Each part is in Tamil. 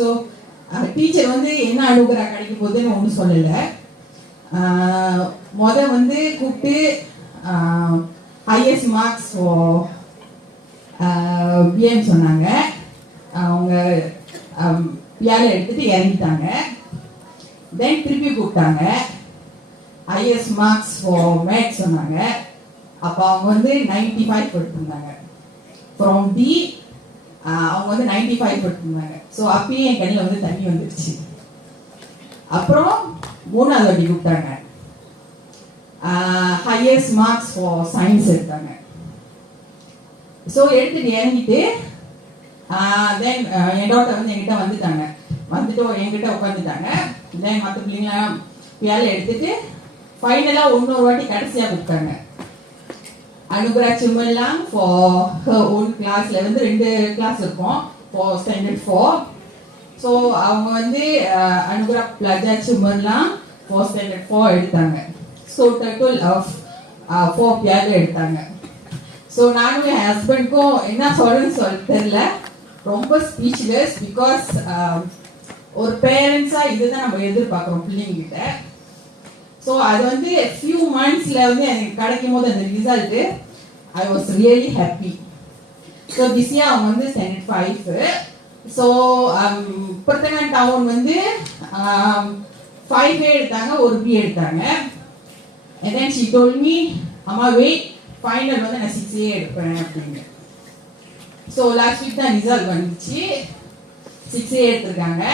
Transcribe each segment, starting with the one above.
ஸோ டீச்சர் வந்து என்ன அனுகிரா கிடைக்க போகுதுன்னு ஒன்றும் சொல்லலை. வந்து கூப்பிட்டு ஹையஸ்ட் மார்க்ஸ் பிஎம் சொன்னாங்க. அவங்க பியால எடுத்துட்டு இறங்கிட்டாங்க. தென் திருப்பி கூப்பிட்டாங்க, ஹையஸ்ட் மார்க்ஸ் மேட் சொன்னாங்க. அப்போ அவங்க வந்து 95 எடுத்திருந்தாங்க. ஃப்ரம் டி அவங்க வந்து 95 எடுத்திருந்தாங்க. ஸோ அப்பயே என் கண்ணில் வந்து தண்ணி வந்துடுச்சு. அப்புறம் மூணாவது வாட்டி கூப்பிட்டாங்க, ஹையஸ்ட் மார்க்ஸ் ஃபார் சயின்ஸ் எடுத்தாங்க. ஸோ எடுத்துட்டு இறங்கிட்டு தென் என் டாக்டர் வந்து என்கிட்ட வந்துட்டாங்க. வந்துட்டு என்கிட்ட உட்காந்துட்டாங்க. தென் மற்ற பிள்ளைங்களாம் வேலை எடுத்துட்டு ஃபைனலாக இன்னொரு வாட்டி கடைசியாக கூப்பிட்டாங்க. அனுகிரா சிம்மல்லாம் ஃபார் ஹர் ஓன் கிளாஸ்ல வந்து 2 கிளாஸ் இருக்கும் ஃபார் ஸ்டாண்டர்ட் 4. ஸோ அவங்க வந்து அனுகிரா பிளஜா சிம்மல்லாம் ஃபார் ஸ்டாண்டர்ட் 4 எடுத்தாங்க. ஸோ டோட்டல் ஆஃப் 4 பியார் எடுத்தாங்க. ஸோ நானும் என் ஹஸ்பண்டுக்கும் என்ன சொல்றேன்னு தெரியல, ரொம்ப ஸ்பீச்லெஸ். பிகாஸ் ஒரு பேரண்ட்ஸா இதுதான் நம்ம எதிர்பார்க்குறோம் பிள்ளைங்கிட்ட. ஸோ அது வந்து ஃபியூ மந்த்ஸ்ல வந்து எனக்கு கிடைக்கும் போது அந்த result I was really happy. So this year அவங்க வந்து ஸ்டாண்டர்ட் 5. ஸோ பிரத்தங்கன் டவுன் வந்து 5A எடுத்தாங்க, ஒரு B எடுத்தாங்க. And then she told me, அம்மா வெயிட், ஃபைனல் வந்து நான் 6A எடுப்பேன் அப்படின்னு. ஸோ லாஸ்ட் வீக் தான் ரிசல்ட் வந்துச்சு. 6A எடுத்திருக்காங்க.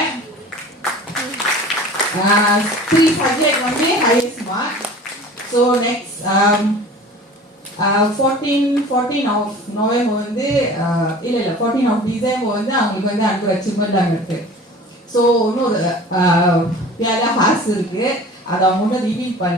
3 சப்ஜெக்ட் வந்து highest mark. So next 14 of November வந்து இல்லை 14 ஆஃப் டிசம்பர் வந்து அவங்களுக்கு வந்து அனுப்புற அச்சீவ்மெண்ட் இருக்கு. ஸோ இன்னொரு ஹார்ஸ் இருக்கு, அதை அவங்க ரிவீல் பண்ணி